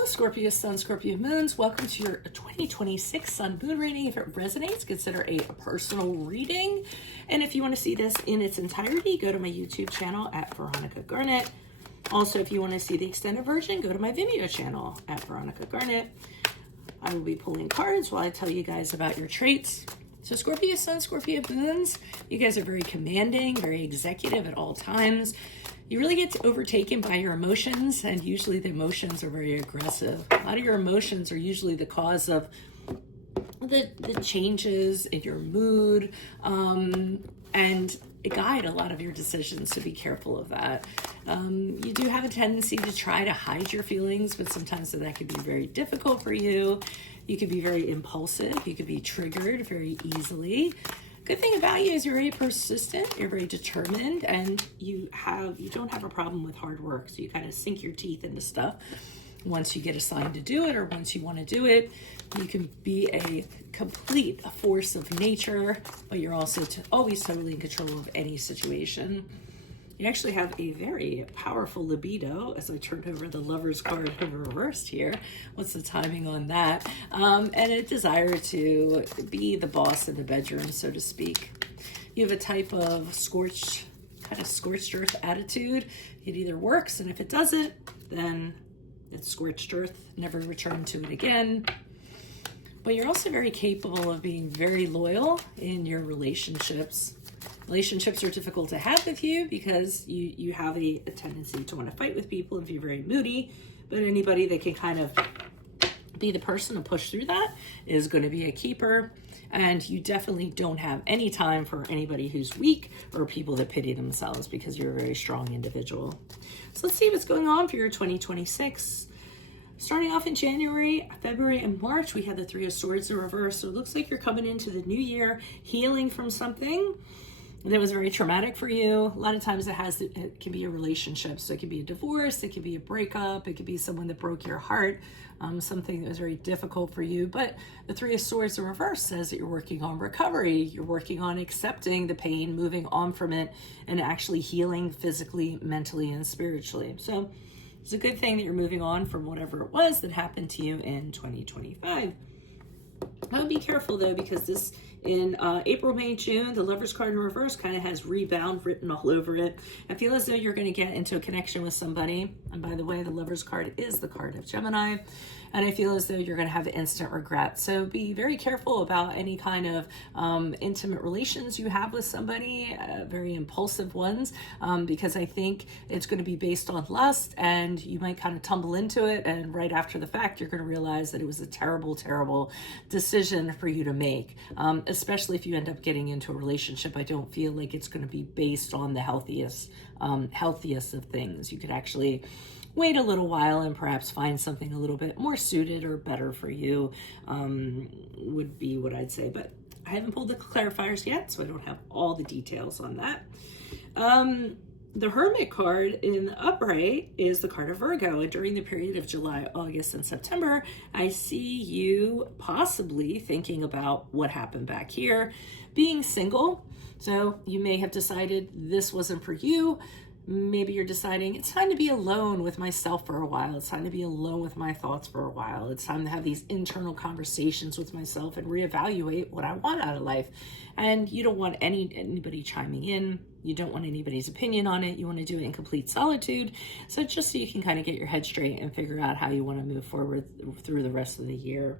Hello, Scorpio Sun, Scorpio Moons. Welcome to your 2026 Sun Moon reading. If it resonates, consider a personal reading. And if you want to see this in its entirety, go to my YouTube channel at Veronica Garnett. Also, if you want to see the extended version, go to my Vimeo channel at Veronica Garnett. I will be pulling cards while I tell you guys about your traits. So Scorpio Sun, Scorpio Moons, you guys are very commanding, very executive at all times. You really get overtaken by your emotions, and usually the emotions are very aggressive. A lot of your emotions are usually the cause of the changes in your mood, and guide a lot of your decisions, so be careful of that. You do have a tendency to try to hide your feelings, but sometimes that can be very difficult for you. You could be very impulsive. You could be triggered very easily. Good thing about you is you're very persistent, you're very determined, and you don't have a problem with hard work. So you kind of sink your teeth into stuff once you get assigned to do it, or once you want to do it. You can be a complete force of nature, but you're also always totally in control of any situation. You actually have a very powerful libido, as I turned over the Lover's card in reversed here. What's the timing on that? And a desire to be the boss in the bedroom, so to speak. You have a type of scorched earth attitude. It either works, and if it doesn't, then it's scorched earth, never return to it again. But you're also very capable of being very loyal in your relationships. Relationships are difficult to have with you because you have a tendency to want to fight with people and be very moody, but anybody that can kind of be the person to push through that is going to be a keeper. And you definitely don't have any time for anybody who's weak or people that pity themselves, because you're a very strong individual. So let's see what's going on for your 2026. Starting off in January, February, and March, we had the Three of Swords in reverse. So it looks like you're coming into the new year healing from something that was very traumatic for you. A lot of times it can be a relationship. So it could be a divorce, it could be a breakup, it could be someone that broke your heart, something that was very difficult for you. But the Three of Swords in reverse says that you're working on recovery, you're working on accepting the pain, moving on from it, and actually healing physically, mentally, and spiritually. So it's a good thing that you're moving on from whatever it was that happened to you in 2025. I would be careful though, because this in April, May, June, the Lover's card in reverse kind of has rebound written all over it. I feel as though you're going to get into a connection with somebody. And by the way, the Lover's card is the card of Gemini. And I feel as though you're going to have instant regret. So be very careful about any kind of intimate relations you have with somebody, very impulsive ones, because I think it's going to be based on lust, and you might kind of tumble into it. And right after the fact, you're going to realize that it was a terrible, terrible decision for you to make, especially if you end up getting into a relationship. I don't feel like it's going to be based on the healthiest of things. You could actually wait a little while and perhaps find something a little bit more suited or better for you, would be what I'd say. But I haven't pulled the clarifiers yet, so I don't have all the details on that. The Hermit card in the upright is the card of Virgo. And during the period of July, August, and September, I see you possibly thinking about what happened back here, being single. So you may have decided this wasn't for you. Maybe you're deciding it's time to be alone with myself for a while. It's time to be alone with my thoughts for a while. It's time to have these internal conversations with myself and reevaluate what I want out of life. And you don't want anybody chiming in. You don't want anybody's opinion on it. You want to do it in complete solitude. So just so you can kind of get your head straight and figure out how you want to move forward through the rest of the year.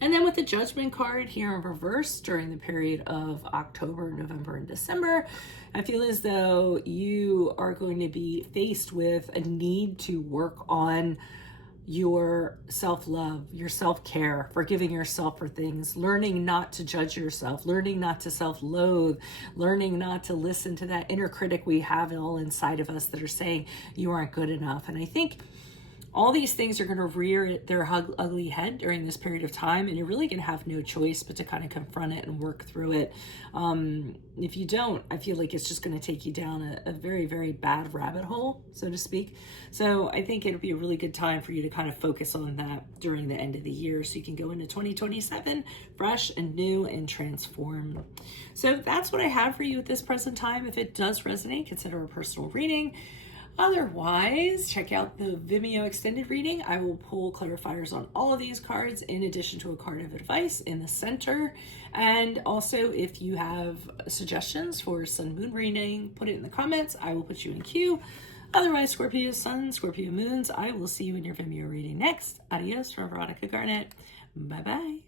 And then with the Judgment card here in reverse during the period of October, November, and December, I feel as though you are going to be faced with a need to work on your self-love, your self-care, forgiving yourself for things, learning not to judge yourself, learning not to self-loathe, learning not to listen to that inner critic we have all inside of us that are saying you aren't good enough. And I think all these things are going to rear their ugly head during this period of time, and you're really going to have no choice but to kind of confront it and work through it. If you don't, I feel like it's just going to take you down a very, very bad rabbit hole, so to speak. So I think it'll be a really good time for you to kind of focus on that during the end of the year, so you can go into 2027 fresh and new and transform. So that's what I have for you at this present time. If it does resonate, consider a personal reading. Otherwise, check out the Vimeo extended reading. I will pull clarifiers on all of these cards in addition to a card of advice in the center. And also, if you have suggestions for Sun Moon reading, put it in the comments. I will put you in queue. Otherwise, Scorpio Sun, Scorpio Moons, I will see you in your Vimeo reading next. Adios from Veronica Garnett. Bye-bye.